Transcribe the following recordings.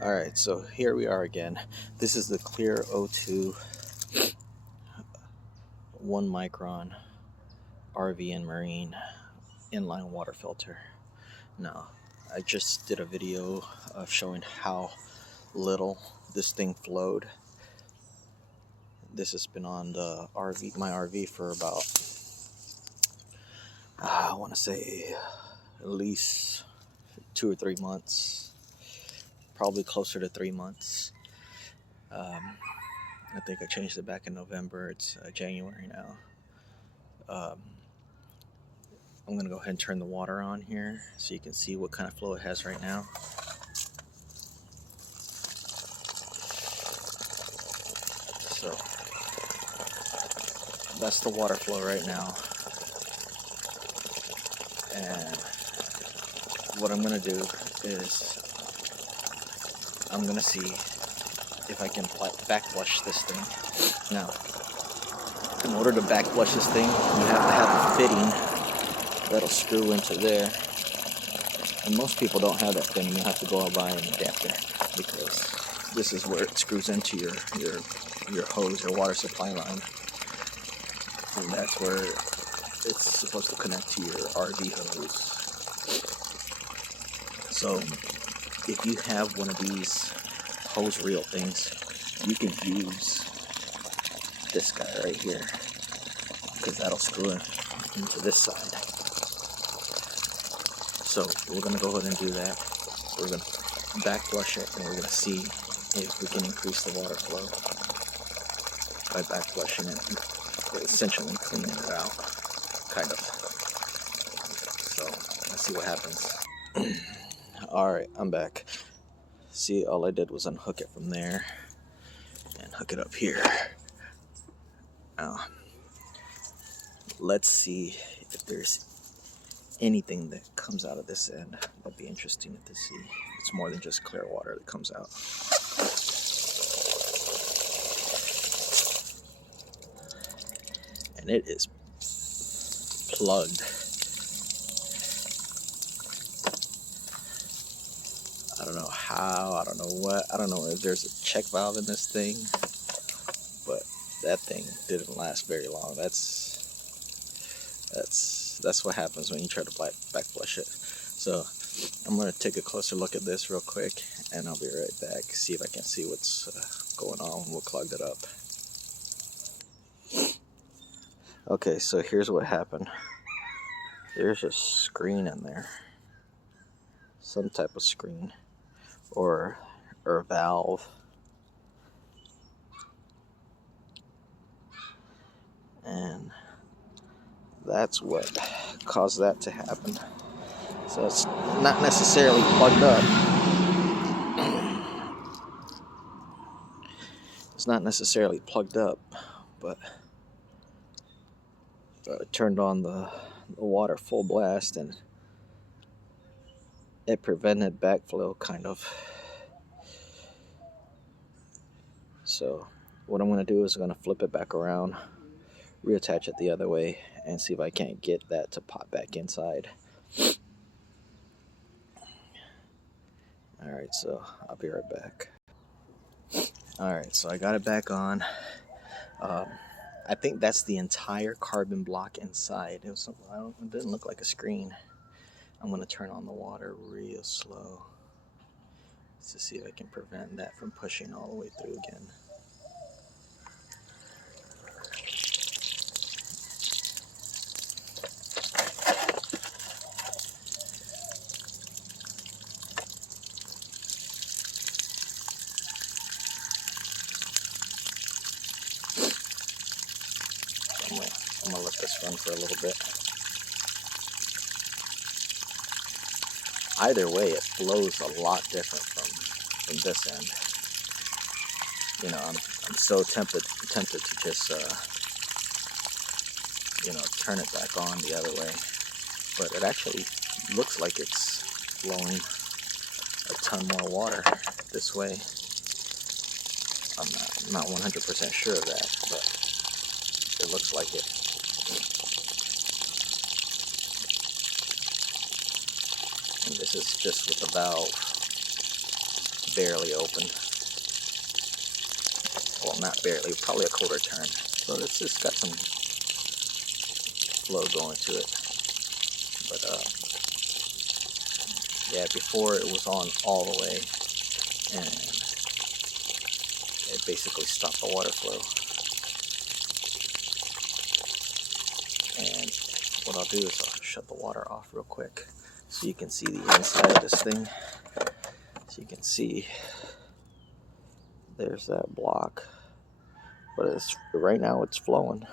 Alright, so here we are again. This is the clear O2 1 micron RV and marine inline water filter. Now, I just did a video of showing how little this thing flowed. This has been on the my RV for about, I want to say at least 2 or 3 months, probably closer to 3 months. I think I changed it back in November. It's January now. I'm going to go ahead and turn the water on here so you can see what kind of flow it has right now. So that's the water flow right now. And what I'm going to do is I'm going to see if I can back flush this thing. Now, in order to back flush this thing, you have to have a fitting that'll screw into there. And most people don't have that fitting. You have to go out buy an adapter, because this is where it screws into your hose or water supply line. And that's where it's supposed to connect to your RV hose. So if you have one of these hose reel things, you can use this guy right here, because that'll screw into this side. So we're going to go ahead and do that. We're going to back flush it, and we're going to see if we can increase the water flow by back flushing it, essentially cleaning it out, kind of. So let's see what happens. Alright, I'm back. See, all I did was unhook it from there and hook it up here. Now, let's see if there's anything that comes out of this end. That'd be interesting to see. It's more than just clear water that comes out. And it is plugged. I don't know how, I don't know what, I don't know if there's a check valve in this thing, but that thing didn't last very long. That's what happens when you try to back flush it. So I'm going to take a closer look at this real quick, and I'll be right back, see if I can see what's going on, what clogged it up. Okay, so here's what happened. There's a screen in there, some type of screen, or a valve. And that's what caused that to happen. So it's not necessarily plugged up. It's not necessarily plugged up, but I turned on the water full blast, and it prevented backflow, kind of. So what I'm going to do is I'm going to flip it back around, reattach it the other way, and see if I can't get that to pop back inside. Alright, so I'll be right back. Alright, so I got it back on. I think that's the entire carbon block inside. It didn't look like a screen. I'm going to turn on the water real slow to see if I can prevent that from pushing all the way through again. I'm going to let this run for a little bit. Either way, it flows a lot different from this end. You know, I'm so tempted to just turn it back on the other way, but it actually looks like it's flowing a ton more water this way. I'm not 100% sure of that, but it looks like it. And this is just with the valve. barely opened. Well, not barely, probably a quarter turn. So it's just got some flow going to it. But yeah, before it was on all the way, and it basically stopped the water flow. And what I'll do is I'll shut the water off real quick so you can see the inside of this thing. So you can see there's that block, but right now it's flowing.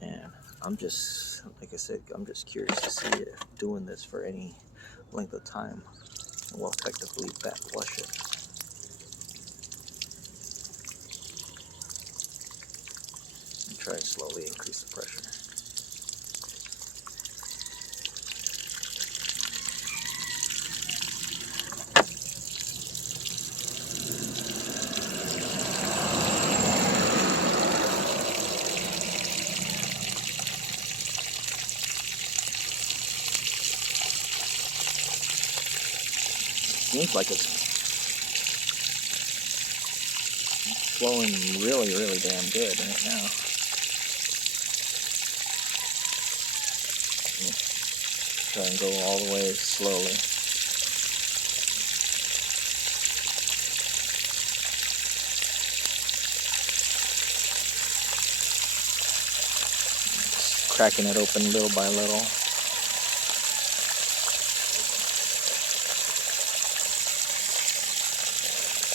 And I'm just, like I said, I'm just curious to see if doing this for any length of time will effectively back flush it. And try and slowly increase the pressure. Seems like it's flowing really, really damn good right now. Try and go all the way slowly. Just cracking it open little by little.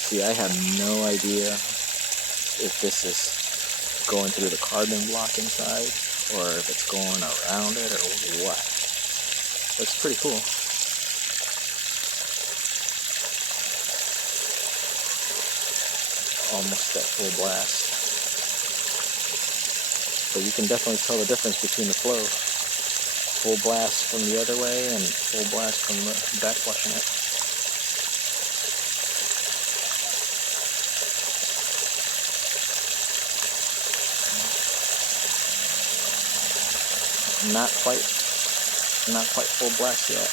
See, I have no idea if this is going through the carbon block inside or if it's going around it or what. It's pretty cool. Almost at full blast. But you can definitely tell the difference between the flow. Full blast from the other way and full blast from the back flushing it. Not quite full blast yet.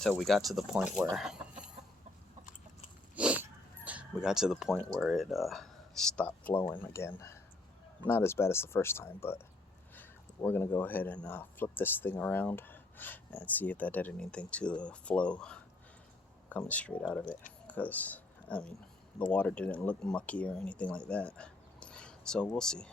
So we got to the point where it stopped flowing again. Not as bad as the first time, but we're gonna go ahead and flip this thing around and see if that did anything to the flow coming straight out of it. Because I mean, the water didn't look mucky or anything like that. So we'll see.